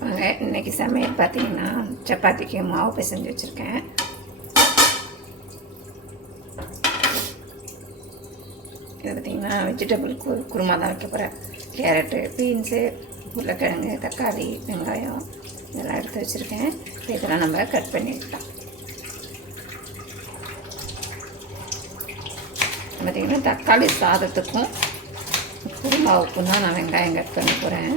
வாங்க இன்னைக்கு சமையல் பார்த்தீங்கன்னா சப்பாத்திக்கு மாவு பிசைஞ்சு வச்சுருக்கேன். இது பார்த்தீங்கன்னா வெஜிடபிள் கு குருமா தான் வைக்க போகிறேன் கேரட்டு பீன்ஸு உருளைக்கிழங்கு தக்காளி வெங்காயம் இதெல்லாம் எடுத்து வச்சுருக்கேன். இதெல்லாம் நம்ம கட் பண்ணிக்கலாம் பார்த்திங்கன்னா தக்காளி சாதத்துக்கும் குருமாவுக்கும் தான் நான் வெங்காயம் கட் பண்ண போகிறேன்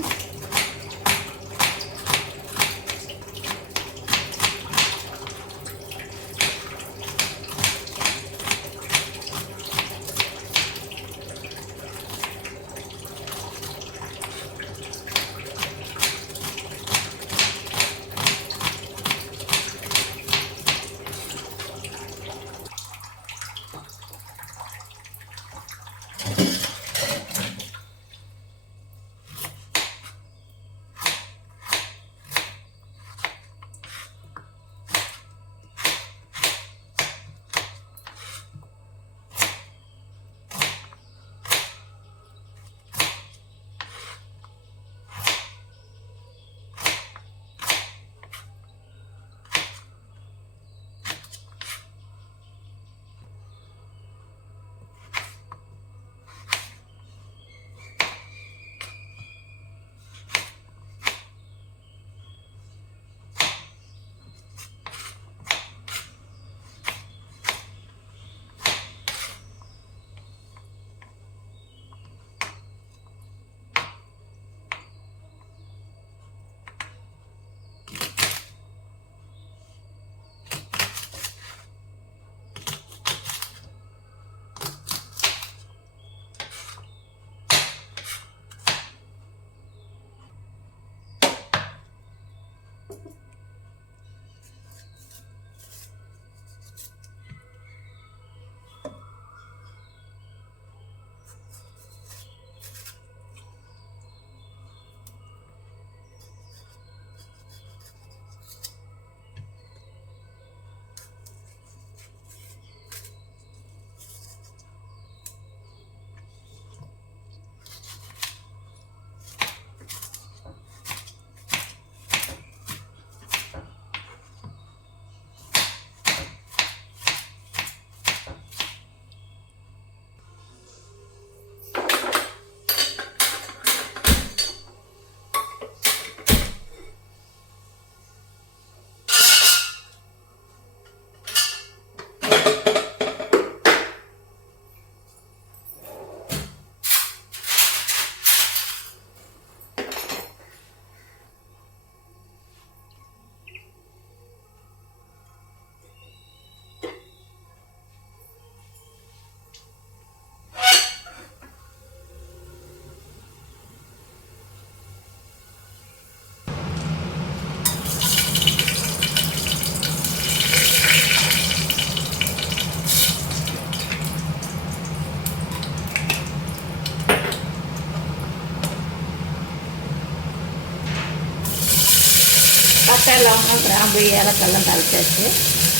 பட்டை லவங்கம் கிராம்பு ஏலக்கெல்லாம் தளிச்சாச்சு.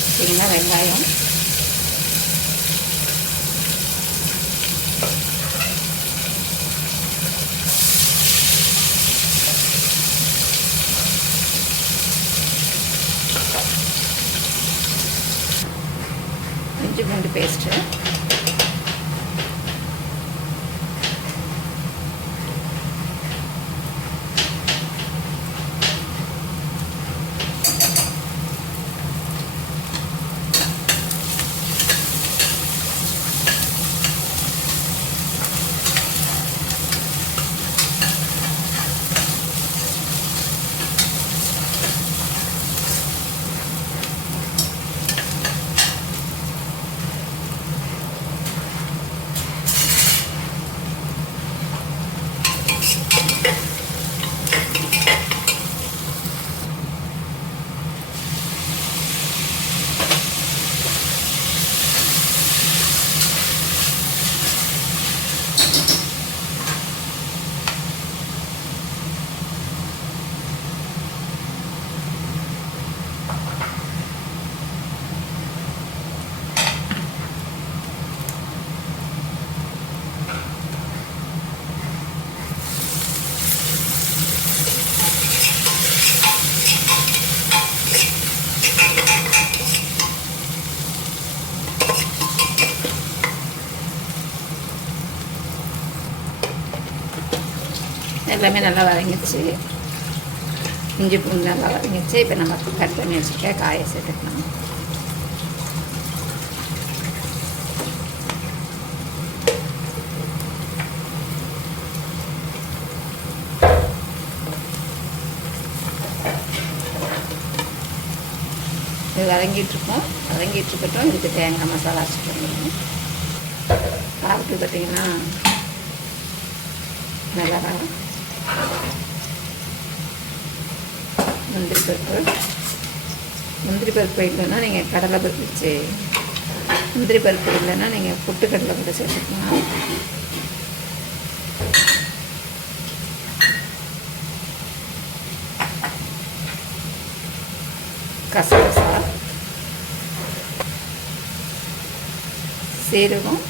பார்த்தீங்கன்னா வெங்காயம். இஞ்சி பூண்டு பேஸ்ட்டு. எல்லாமே நல்லா வதங்கிடுச்சு. இஞ்சி பூண்டு நல்லா வதங்கிடுச்சு. இப்போ நம்ம கட் பண்ணி வச்சுக்க காயை சேர்த்துக்கலாம். இது வதங்கிட்டுருக்கோம் வதங்கிட்டு இருக்கட்டும். இதுக்கு தேங்காய் மசாலா அரைச்சிட்டு வந்துடுவோம் காரத்துக்கு பார்த்தீங்கன்னா மிளகாய் முந்திரி பருப்பு. முந்திரி பருப்பு இல்லைன்னா நீங்கள் கடலை பருப்பு வச்சு முந்திரி பருப்பு இல்லைன்னா நீங்கள் பொட்டுக்கடலை கூட சேர்த்துக்கலாம். கசகசா சீரகம்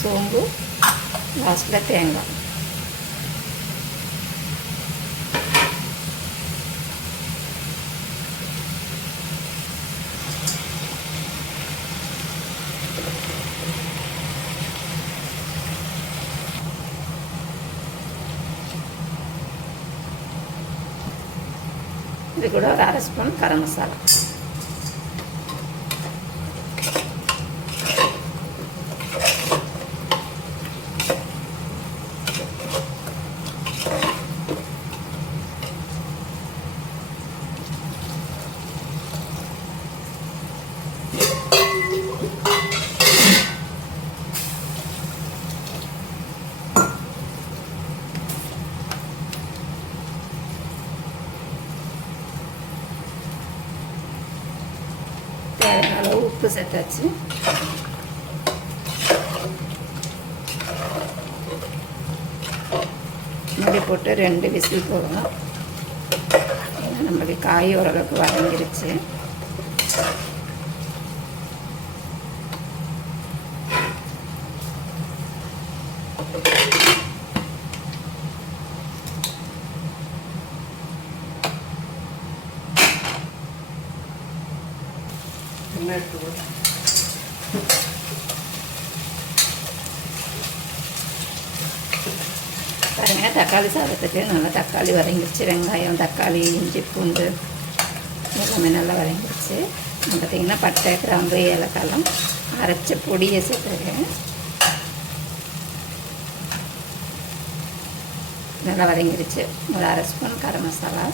சோம்பு லாஸ்ட்டில் தேங்காய். இது கூட ஒரு அரை ஸ்பூன் கரம் மசாலா. உப்பு சேர்த்தாச்சு மூடி போட்டு ரெண்டு விசில் போடணும். நம்மளுக்கு காய் ஓரளவுக்கு வதங்கிருச்சு. பாருங்க தக்காளி சாதத்துக்கு நல்லா தக்காளி வதங்கிடுச்சு வெங்காயம் தக்காளி இஞ்சி பூண்டு எல்லாமே நல்லா வதங்கிருச்சு. பார்த்தீங்கன்னா பட்டை கிராம்பு ஏலக்காலம் அரைச்ச பொடியை சேர்த்துருக்கேன். நல்லா வதங்கிடுச்சு ஒரு அரை ஸ்பூன் கரம் மசாலா.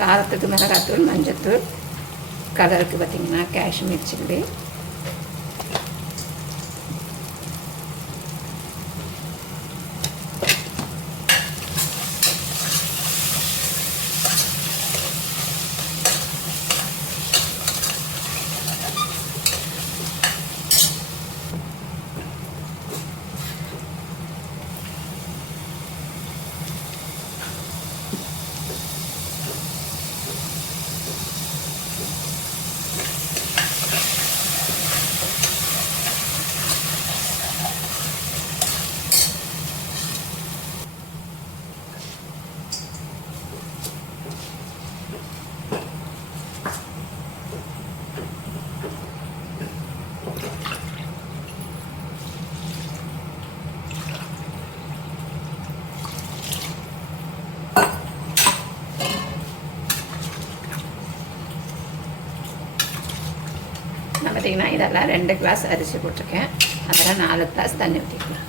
காரத்துக்கு மிளகாத்தூள் மஞ்சத்தூள் கலருக்கு பார்த்திங்கன்னா காஷ்மீர் சில்லி. பார்த்தீங்கன்னா இதெல்லாம் ரெண்டு கிளாஸ் அரிசி போட்டிருக்கேன். அதெல்லாம் நாலு கிளாஸ் தண்ணி ஊற்றிக்கலாம்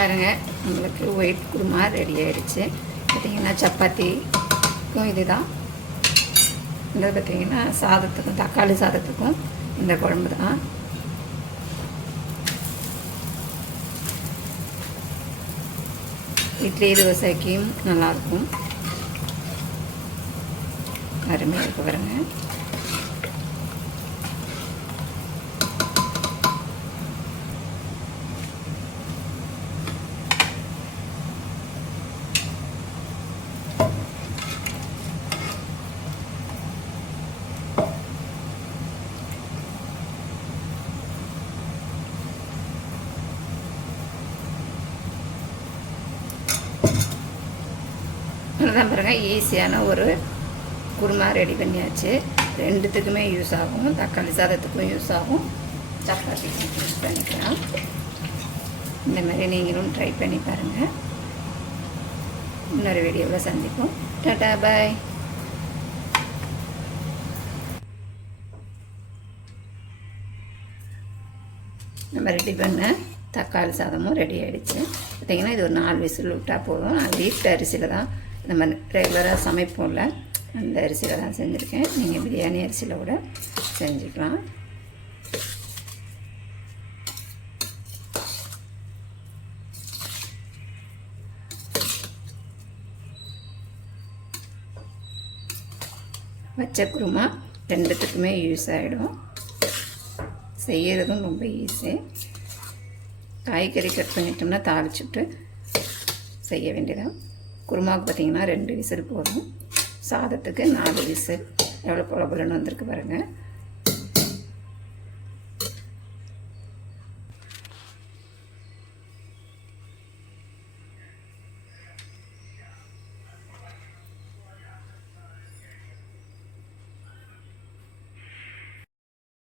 பாருங்கள் நம்மளுக்கு ஒயிட் குருமா ரெடி ஆயிடுச்சு. பார்த்தீங்கன்னா சப்பாத்திக்கும் இதுதான். இந்த பார்த்தீங்கன்னா சாதத்துக்கும் தக்காளி சாதத்துக்கும் இந்த குழம்பு தான் இட்லி தோசைக்கும் நல்லாயிருக்கும். அருமையாக இருக்கு பாருங்கள் தான் பாருங்கள் ஈஸியான ஒரு குருமா ரெடி பண்ணியாச்சு. ரெண்டுத்துக்குமே யூஸ் ஆகும். தக்காளி சாதத்துக்கும் யூஸ் ஆகும். சப்பாத்திக்கும் யூஸ் பண்ணிக்கலாம். இந்த மாதிரி நீங்களும் ட்ரை பண்ணி பாருங்கள் இன்னொரு வீடியோவில் சந்திப்போம். டாடா பாய் நம்ம ரெடி பண்ண தக்காளி சாதமும் ரெடி ஆகிடுச்சு பார்த்திங்கன்னா இது ஒரு நாலு விசில் விட்டால் போதும். நான் வீட்டு அரிசியில் தான் நம்ம ரெகுலராக சமைப்போம்ல. அந்த அரிசியில் தான் செஞ்சுருக்கேன். நீங்கள் பிரியாணி அரிசியில் கூட செஞ்சுக்கலாம். வச்ச குருமா ரெண்டுத்துக்குமே யூஸ் ஆகிடும் செய்கிறதும் ரொம்ப ஈஸி காய்கறி கட் பண்ணிட்டோம்னா தாளிச்சுட்டு செய்ய வேண்டியதான் குருமாவுக்கு பார்த்தீங்கன்னா ரெண்டு விசில் போதும். சாதத்துக்கு நாலு விசில். எவ்வளோ புலபுலன்னு வந்திருக்கு பாருங்கள்